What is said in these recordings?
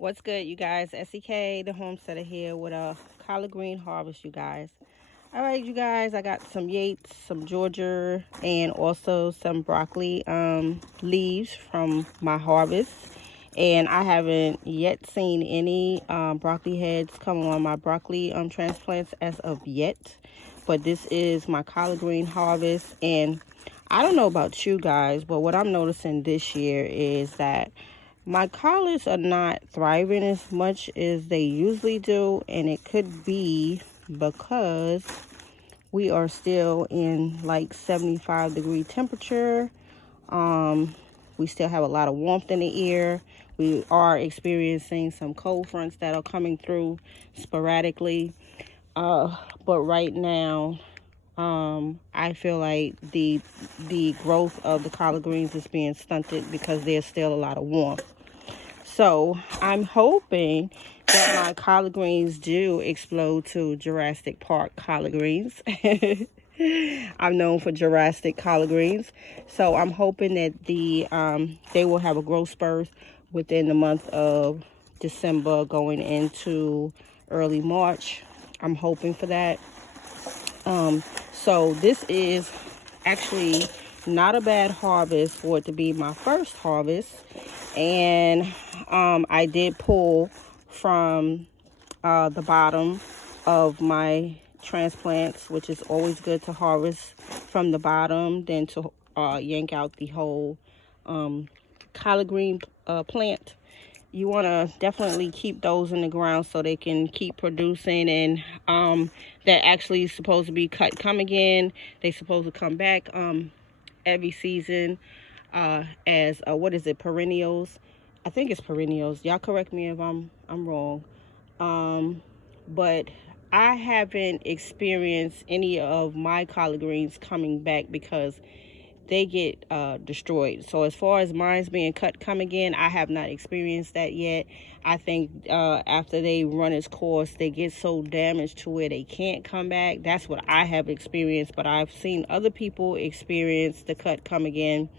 What's good, you guys? SEK, the homesteader here with a collard green harvest, you guys. All right, you guys, I got some Yates, some Georgia, and also some broccoli leaves from my harvest. And I haven't yet seen any broccoli heads come on my broccoli transplants as of yet. But this is my collard green harvest. And I don't know about you guys, but what I'm noticing this year is that my collards are not thriving as much as they usually do, and it could be because we are still in like 75-degree temperature. We still have a lot of warmth in the air. We are experiencing some cold fronts that are coming through sporadically. But right now, I feel like the growth of the collard greens is being stunted because there's still a lot of warmth. So I'm hoping that my collard greens do explode to Jurassic Park collard greens. I'm known for Jurassic collard greens. So I'm hoping that they will have a growth spurt within the month of December going into early March. I'm hoping for that. So this is actually not a bad harvest for it to be my first harvest. And I did pull from the bottom of my transplants, which is always good to harvest from the bottom, then to yank out the whole collard green plant. You want to definitely keep those in the ground so they can keep producing, and they're actually supposed to be come again. They're supposed to come back every season as what is it, perennials? I think it's perennials. Y'all correct me if I'm wrong. But I haven't experienced any of my collard greens coming back because they get destroyed. So as far as mine's being come again, I have not experienced that yet. I think after they run its course, they get so damaged to where they can't come back. That's what I have experienced, but I've seen other people experience the come again.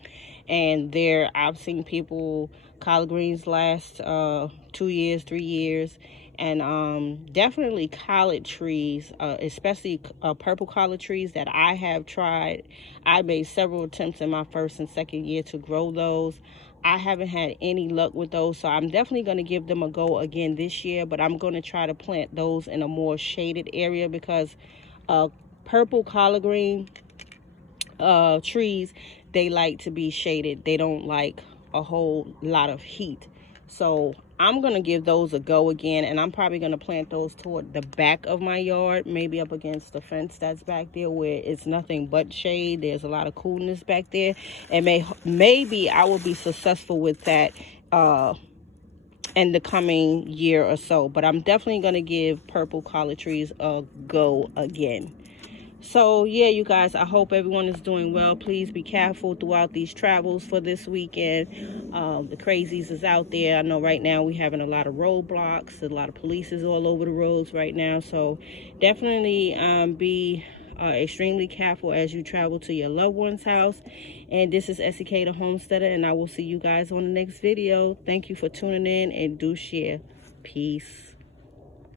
And I've seen people, collard greens last 2 years, 3 years. And definitely collard trees, especially purple collard trees that I have tried. I made several attempts in my first and second year to grow those. I haven't had any luck with those, so I'm definitely going to give them a go again this year. But I'm going to try to plant those in a more shaded area because purple collard green trees, they like to be shaded. They don't like a whole lot of heat. So I'm going to give those a go again, and I'm probably going to plant those toward the back of my yard, maybe up against the fence that's back there where it's nothing but shade. There's a lot of coolness back there, and maybe I will be successful with that in the coming year or so. But I'm definitely going to give purple collard trees a go again. So yeah, you guys, I hope everyone is doing well. Please be careful throughout these travels for this weekend. The crazies is out there. I know right now we're having a lot of roadblocks, a lot of police is all over the roads right now. So definitely be extremely careful as you travel to your loved one's house. And this is SEK the homesteader, and I will see you guys on the next video. Thank you for tuning in, and do share. Peace.